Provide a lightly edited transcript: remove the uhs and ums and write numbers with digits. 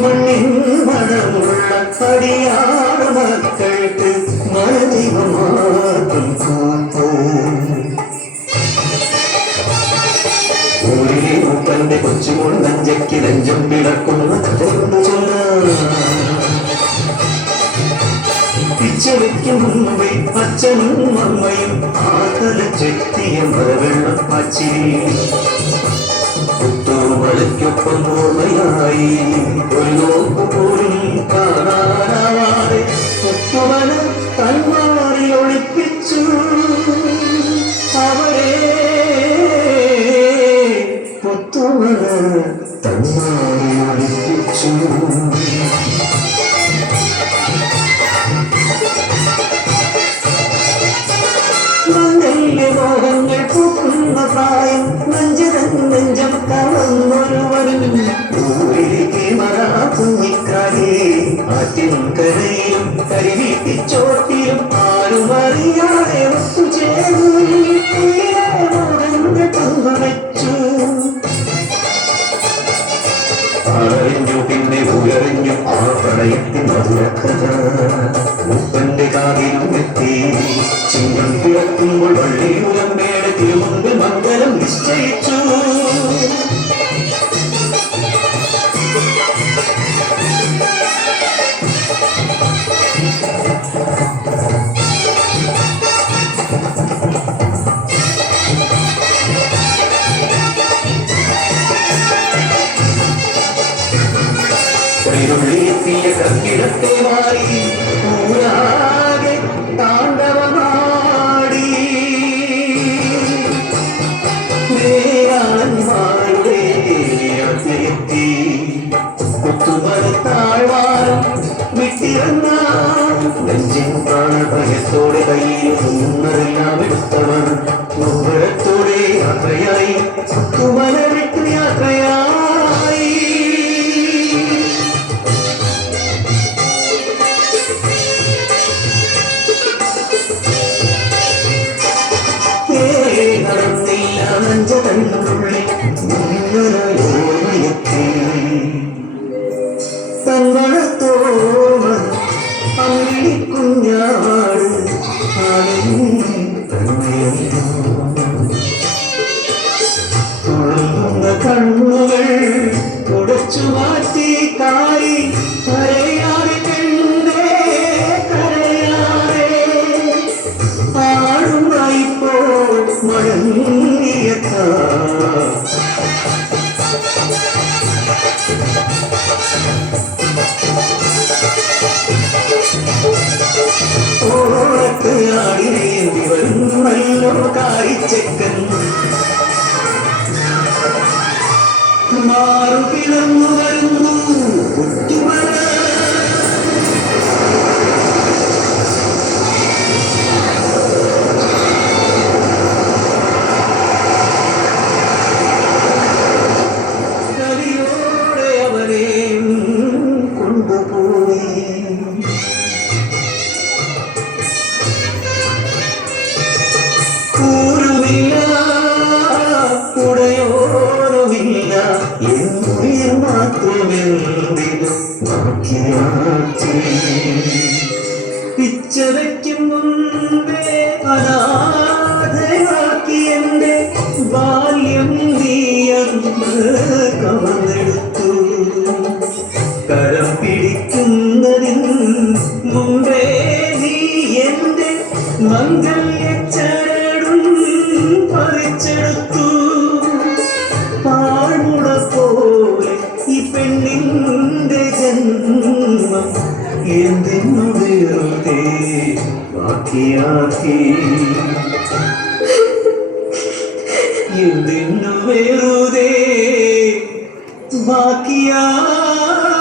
മണ്ണിൻ മണമുള്ള അടിയാർ മക്കൾക്ക് മലദൈവമാർക്കും കാത്തു ഊരിലെ മൂപ്പന്റെ കൊച്ചുമോൾ നഞ്ചയ്ക്ക് ലഞ്ചം പിടക്കുന്ന പിച്ചവയ്ക്കും മുമ്പേ അച്ഛനും അമ്മയും ആതല ചെത്തിയ മരവെള്ളം പച്ചിരി പുത്തുമലയ്ക്കൊപ്പം ഓർമ്മയായി ഒരു നോക്കു പോലും കാണാനാവാതെ പുത്തുമല തന്മാറിൽ ഒളിപ്പിച്ചു അവരെ പുത്തുമല തന്മാറിൽ ഒളിപ്പിച്ചു മോഹങ്ങൾ പൂക്കുന്ന പ്രായം നെഞ്ചം കവർന്നൊരുവരും ഊരിലേക്ക് മറാ കുഞ്ഞിക്കാരേ ആറ്റിൻ കരയിലും കരിവീട്ടിച്ചോട്ടിലും ആരും അറിയാതെ ഒത്തുചേർന്നു പങ്കുവച്ചു അറിഞ്ഞു പിന്നെ ഉയറിഞ്ഞു ആ പ്രണയത്തിൻ മധുരക്കഥ മുപ്പന്റെ കാതിലും എത്തി ചിങ്ങം പിറക്കുമ്പോൾ വള്ളിയുലമ്പേടെ തിരുമുമ്പിൽ മംഗലം നിശ്ചയിച്ചു െത്തിയ കക്കിടത്തെ മാറി ൂരാകെ താണ്ഡവമാടി വേരാന്മാരുടെ എത്തി കുത്തുമരത്താഴ്വാരം വിട്ടിരുന്ന നെഞ്ചിൻ പ്രാണഭയത്തോടെ കയ്യിൽ ഒന്നരെല്ലാം എടുത്തവർ നൂറത്തോടെ യാത്രയായി കുത്തുമല വിട്ട് യാത്രയായി തങ്ങളത്തോമ അമ്മിക്കുഞ്ഞാട് തുളുമ്പുന്ന കണ്ണുകൾ തുടച്ചു മാറ്റി കായി കരയാതെ കണ്ടേ കരയാതെ ആടുമായിപ്പോൾ മഴങ്ങിയ ഓളത്ത് ആടിനേന്തി വരുന്നല്ലോ കാരിച്ചക്കൻ മാറുകിടന്നു വരുന്നു കുട്ടിമല കവിയോടെ അവരെ കൊണ്ടുപോയി ഉടയോരമില്ല എന്നുയിർ മാത്രമെന്തിനു ബാക്കിയാക്കി പിച്ചവയ്ക്കും മുമ്പേ അനാഥയാക്കി എന്റെ ബാല്യം നീയന്ന് കവർന്നെടുത്തു കരം പിടിക്കുന്നതിന് മുമ്പേ നീ എന്റെ മംഗല്യച്ചരടും പറിച്ചെടുത്തു പാഴ്മുട പോലെ ഈ പെണ്ണിന്റെ ജന്മം എന്തിനുടെ ബാക്കിയാക്കി എന്തിനു വെറുതെ ബാക്കിയാക്കി